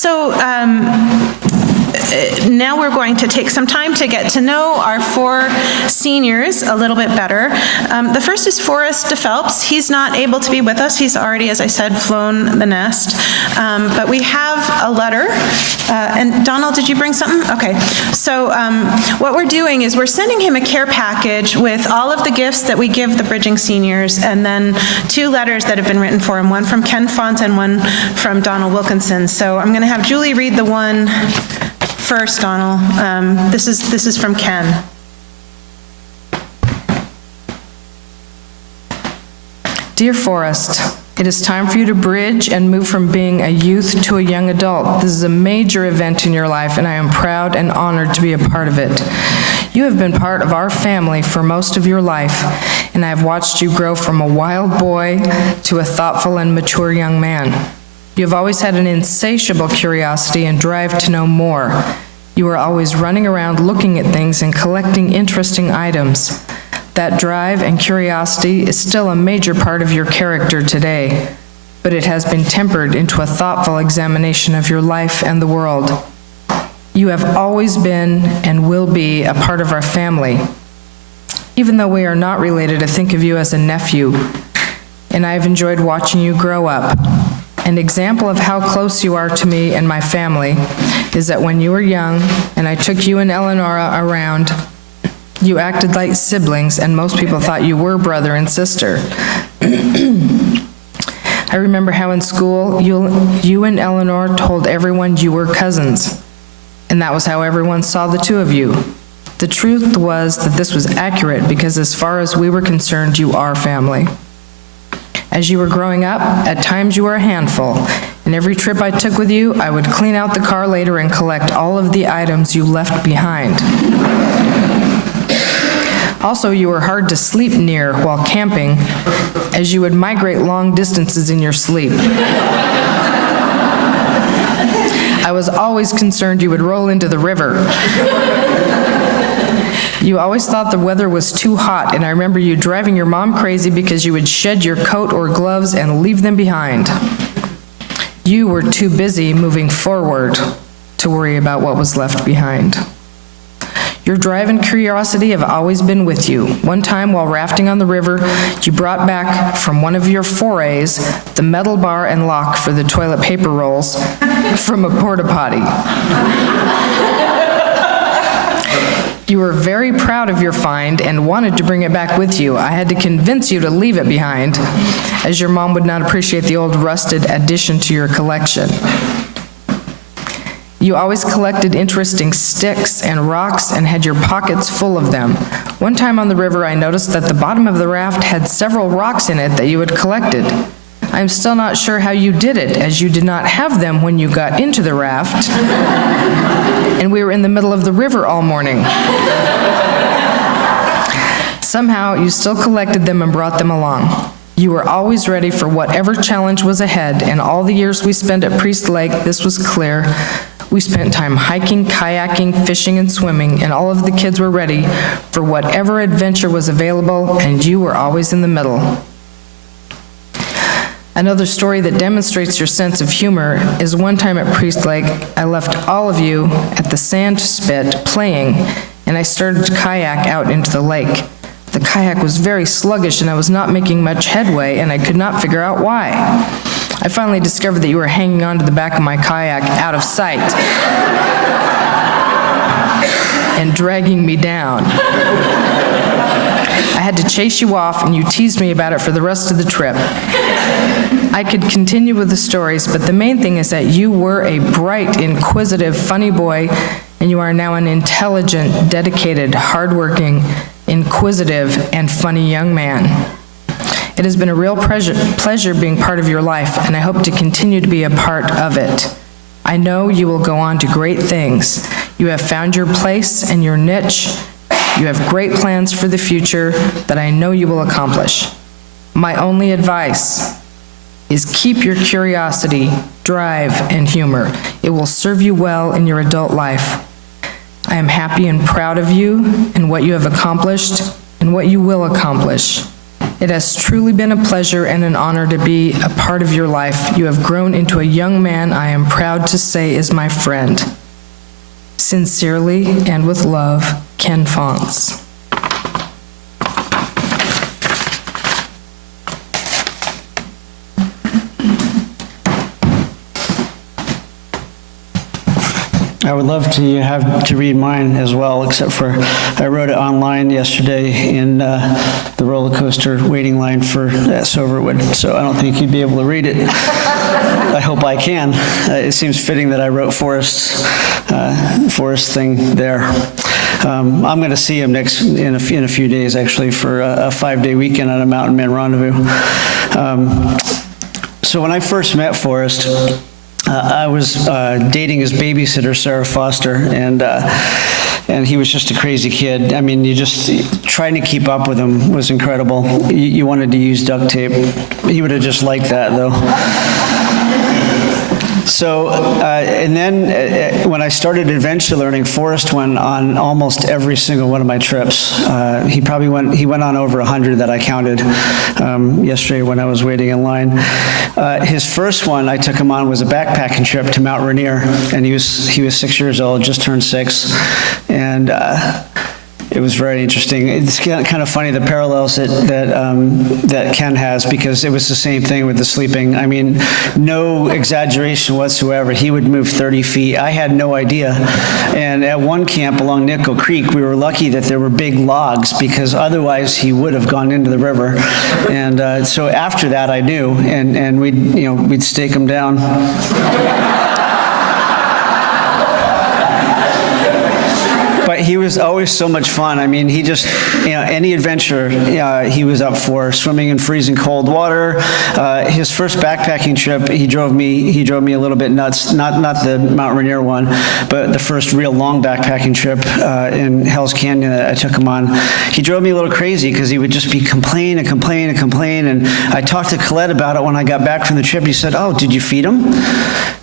So now we're going to take some time to get to know our 4 seniors a little bit better. The first is Forrest DePhelps. He's not able to be with us. He's already, as I said, flown the nest. But we have a letter. And Donal, did you bring something? Okay. So what we're doing is we're sending him a care package with all of the gifts that we give the Bridging seniors, and then 2 letters that have been written for him, one from Ken Faunce and one from Donal Wilkinson. So I'm going to have Julie read the one first, Donal. This is from Ken. Dear Forrest, it is time for you to bridge and move from being a youth to a young adult. This is a major event in your life, and I am proud and honored to be a part of it. You have been part of our family for most of your life, and I have watched you grow from a wild boy to a thoughtful and mature young man. You have always had an insatiable curiosity and drive to know more. You are always running around looking at things and collecting interesting items. That drive and curiosity is still a major part of your character today, but it has been tempered into a thoughtful examination of your life and the world. You have always been and will be a part of our family. Even though we are not related, I think of you as a nephew, and I have enjoyed watching you grow up. An example of how close you are to me and my family is that when you were young and I took you and Eleonora around, you acted like siblings, and most people thought you were brother and sister. I remember how in school you and Eleanor told everyone you were cousins, and that was how everyone saw the 2 of you. The truth was that this was accurate because as far as we were concerned, you are family. As you were growing up, at times you were a handful, and every trip I took with you, I would clean out the car later and collect all of the items you left behind. Also, you were hard to sleep near while camping, as you would migrate long distances in your sleep. I was always concerned you would roll into the river. You always thought the weather was too hot, and I remember you driving your mom crazy because you would shed your coat or gloves and leave them behind. You were too busy moving forward to worry about what was left behind. Your drive and curiosity have always been with you. One time while rafting on the river, you brought back from one of your forays the metal bar and lock for the toilet paper rolls from a porta potty. You were very proud of your find and wanted to bring it back with you. I had to convince you to leave it behind, as your mom would not appreciate the old rusted addition to your collection. You always collected interesting sticks and rocks and had your pockets full of them. One time on the river, I noticed that the bottom of the raft had several rocks in it that you had collected. I'm still not sure how you did it, as you did not have them when you got into the raft, and we were in the middle of the river all morning. Somehow, you still collected them and brought them along. You were always ready for whatever challenge was ahead, and all the years we spent at Priest Lake, this was clear. We spent time hiking, kayaking, fishing, and swimming, and all of the kids were ready for whatever adventure was available, and you were always in the middle. Another story that demonstrates your sense of humor is one time at Priest Lake, I left all of you at the sand spit playing, and I started to kayak out into the lake. The kayak was very sluggish, and I was not making much headway, and I could not figure out why. I finally discovered that you were hanging onto the back of my kayak out of sight and dragging me down. I had to chase you off, and you teased me about it for the rest of the trip. I could continue with the stories, but the main thing is that you were a bright, inquisitive, funny boy, and you are now an intelligent, dedicated, hardworking, inquisitive, and funny young man. It has been a real pleasure being part of your life, and I hope to continue to be a part of it. I know you will go on to great things. You have found your place and your niche. You have great plans for the future that I know you will accomplish. My only advice is keep your curiosity, drive, and humor. It will serve you well in your adult life. I am happy and proud of you and what you have accomplished and what you will accomplish. It has truly been a pleasure and an honor to be a part of your life. You have grown into a young man I am proud to say is my friend. Sincerely and with love, Ken Faunce. I would love to have to read mine as well, except for I wrote it online yesterday in the roller coaster waiting line for Silverwood, so I don't think you'd be able to read it. I hope I can. It seems fitting that I wrote Forrest's thing there. I'm going to see him in a few days, actually, for a 5-day weekend at a Mountain Man Rendezvous. So when I first met Forrest, I was dating his babysitter, Sarah Foster, and he was just a crazy kid. I mean, trying to keep up with him was incredible. You wanted to use duct tape. He would have just liked that, though. So, and then when I started adventure learning, Forrest went on almost every single one of my trips. He went on over 100 that I counted yesterday when I was waiting in line. His first one I took him on was a backpacking trip to Mount Rainier, and he was 6 years old, just turned 6, and it was very interesting. It's kind of funny, the parallels that Ken has, because it was the same thing with the sleeping. I mean, no exaggeration whatsoever. He would move 30 feet. I had no idea. And at one camp along Nickel Creek, we were lucky that there were big logs, because otherwise he would have gone into the river. And so after that, I knew, and we'd stake him down. But he was always so much fun. I mean, he just, any adventure he was up for, swimming in freezing cold water. His first backpacking trip, he drove me a little bit nuts, not the Mount Rainier one, but the first real long backpacking trip in Hell's Canyon that I took him on. He drove me a little crazy because he would just be complain. And I talked to Colette about it when I got back from the trip. He said, "Oh, did you feed him?"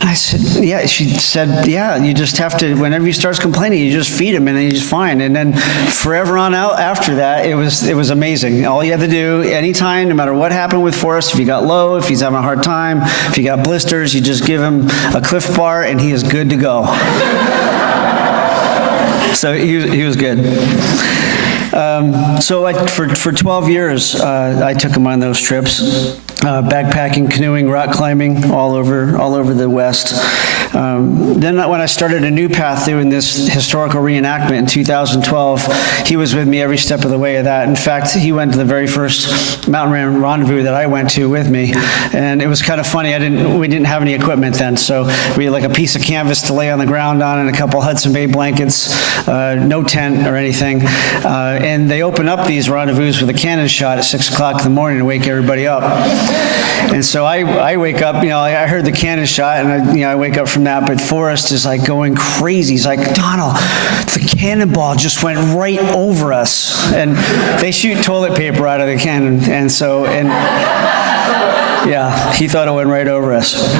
And I said, "Yeah." She said, "Yeah, you just have to, whenever he starts complaining, you just feed him and then he's fine." And then forever on out after that, it was amazing. All you had to do, anytime, no matter what happened with Forrest, if he got low, if he's having a hard time, if he got blisters, you just give him a Cliff Bar and he is good to go. So he was good. So for 12 years, I took him on those trips, backpacking, canoeing, rock climbing, all over the West. Then when I started a new path doing this historical reenactment in 2012, he was with me every step of the way of that. In fact, he went to the very first Mountain Man Rendezvous that I went to with me, and it was kind of funny. We didn't have any equipment then, so we had like a piece of canvas to lay on the ground on and a couple Hudson Bay blankets, no tent or anything. And they open up these rendezvous with a cannon shot at 6 o'clock in the morning to wake everybody up. And so I wake up, I heard the cannon shot, and I wake up from that, but Forrest is like going crazy. He's like, "Donal, the cannonball just went right over us." And they shoot toilet paper out of the cannon, yeah, he thought it went right over us.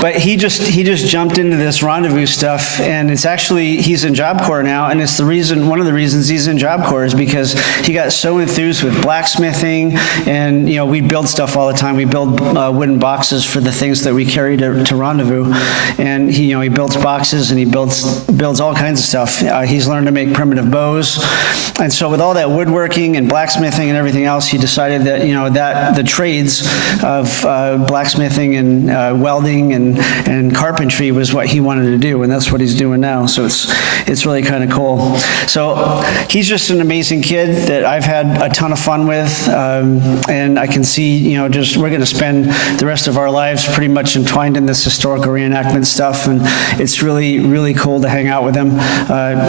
But he just jumped into this rendezvous stuff, and it's actually, he's in Job Corps now, and it's one of the reasons he's in Job Corps is because he got so enthused with blacksmithing, and we build stuff all the time. We build wooden boxes for the things that we carry to rendezvous, and he builds boxes and he builds all kinds of stuff. He's learned to make primitive bows, and so with all that woodworking and blacksmithing and everything else, he decided that that the trades of blacksmithing and welding and carpentry was what he wanted to do, and that's what he's doing now. So it's really kind of cool. So he's just an amazing kid that I've had a ton of fun with, and I can see we're going to spend the rest of our lives pretty much entwined in this historical reenactment stuff, and it's really, really cool to hang out with him.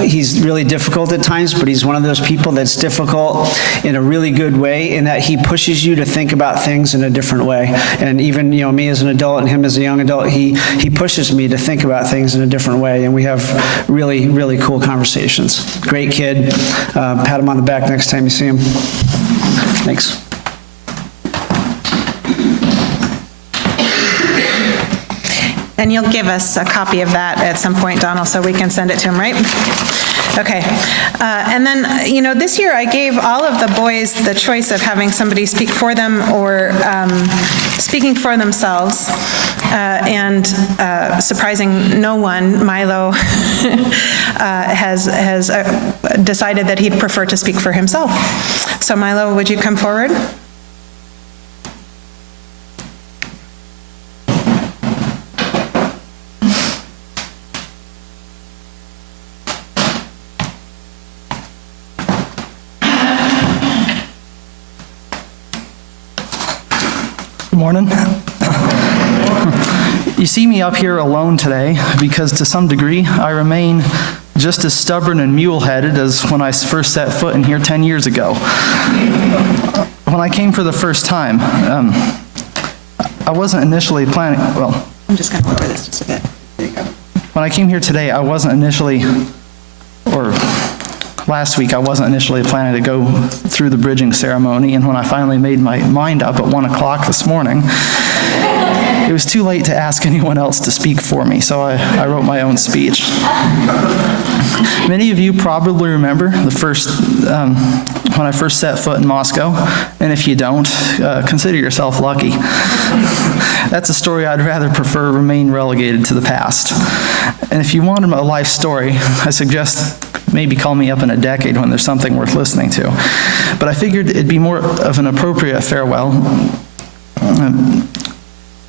He's really difficult at times, but he's one of those people that's difficult in a really good way, in that he pushes you to think about things in a different way. And even me as an adult and him as a young adult, he pushes me to think about things in a different way, and we have really, really cool conversations. Great kid. Pat him on the back next time you see him. Thanks. And you'll give us a copy of that at some point, Donal, so we can send it to him, right? Okay. And then, this year I gave all of the boys the choice of having somebody speak for them or speaking for themselves. And surprising no one, Milo has decided that he'd prefer to speak for himself. So Milo, would you come forward? Good morning. You see me up here alone today because to some degree I remain just as stubborn and mule-headed as when I first set foot in here 10 years ago. When I came for the first time, I wasn't initially planning, well... I'm just going to lower this just a bit. There you go. When I came here today, I wasn't initially, or last week, I wasn't initially planning to go through the bridging ceremony, and when I finally made my mind up at 1 o'clock this morning, it was too late to ask anyone else to speak for me, so I wrote my own speech. Many of you probably remember when I first set foot in Moscow, and if you don't, consider yourself lucky. That's a story I'd rather prefer remain relegated to the past. And if you want a life story, I suggest maybe call me up in a decade when there's something worth listening to. But I figured it'd be more of an appropriate farewell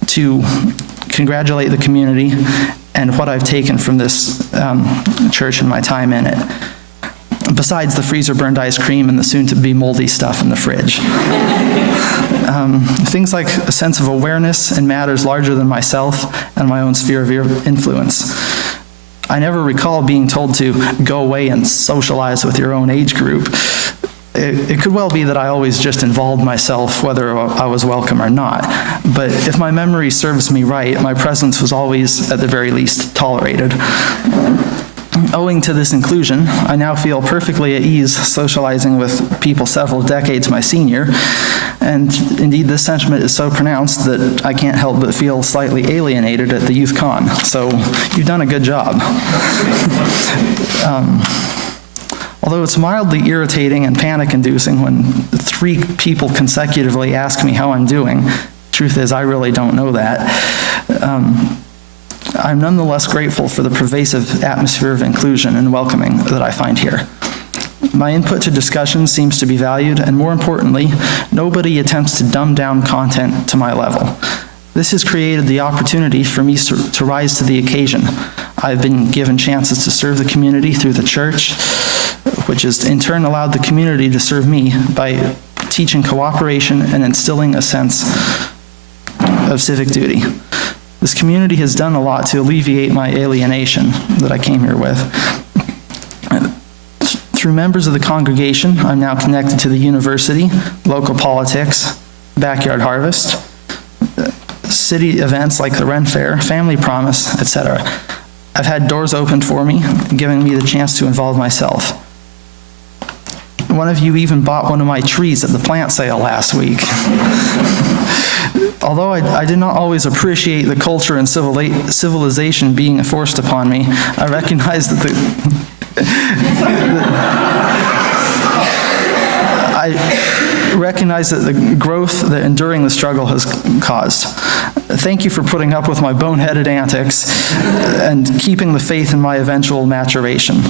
to congratulate the community and what I've taken from this church and my time in it, besides the freezer-burned ice cream and the soon-to-be moldy stuff in the fridge. Things like a sense of awareness in matters larger than myself and my own sphere of influence. I never recall being told to go away and socialize with your own age group. It could well be that I always just involved myself, whether I was welcome or not. But if my memory serves me right, my presence was always, at the very least, tolerated. Owing to this inclusion, I now feel perfectly at ease socializing with people several decades my senior, and indeed this sentiment is so pronounced that I can't help but feel slightly alienated at the youth con. So you've done a good job. Although it's mildly irritating and panic-inducing when 3 people consecutively ask me how I'm doing, truth is I really don't know that. I'm nonetheless grateful for the pervasive atmosphere of inclusion and welcoming that I find here. My input to discussion seems to be valued, and more importantly, nobody attempts to dumb down content to my level. This has created the opportunity for me to rise to the occasion. I've been given chances to serve the community through the church, which has in turn allowed the community to serve me by teaching cooperation and instilling a sense of civic duty. This community has done a lot to alleviate my alienation that I came here with. Through members of the congregation, I'm now connected to the university, local politics, backyard harvest, city events like the Ren Fair, Family Promise, etc. I've had doors opened for me, giving me the chance to involve myself. One of you even bought one of my trees at the plant sale last week. Although I did not always appreciate the culture and civilization being forced upon me, I recognize that the growth that enduring the struggle has caused. Thank you for putting up with my boneheaded antics and keeping the faith in my eventual maturation.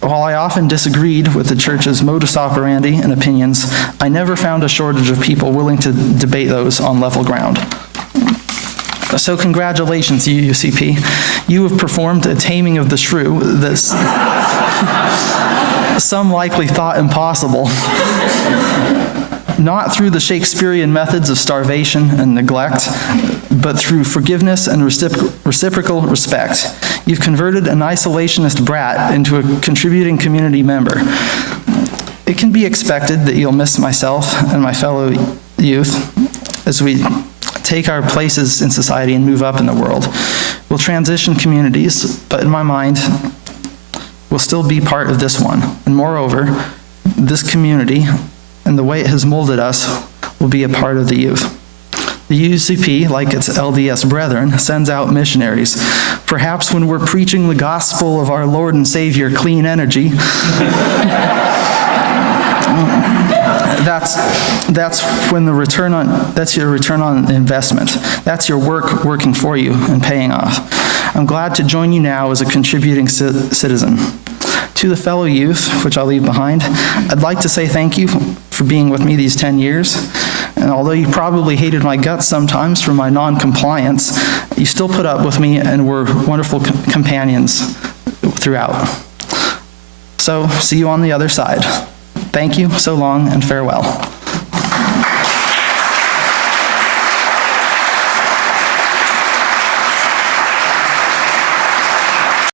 While I often disagreed with the church's modus operandi and opinions, I never found a shortage of people willing to debate those on level ground. So congratulations, UCP. You have performed a taming of the shrew that some likely thought impossible. Not through the Shakespearean methods of starvation and neglect, but through forgiveness and reciprocal respect. You've converted an isolationist brat into a contributing community member. It can be expected that you'll miss myself and my fellow youth as we take our places in society and move up in the world. We'll transition communities, but in my mind, we'll still be part of this one. And moreover, this community and the way it has molded us will be a part of the youth. The UCP, like its LDS brethren, sends out missionaries. Perhaps when we're preaching the gospel of our Lord and Savior, clean energy, that's when that's your return on investment. That's your work working for you and paying off. I'm glad to join you now as a contributing citizen. To the fellow youth, which I'll leave behind, I'd like to say thank you for being with me these 10 years. And although you probably hated my guts sometimes for my non-compliance, you still put up with me and were wonderful companions throughout. So, see you on the other side. Thank you, so long, and farewell.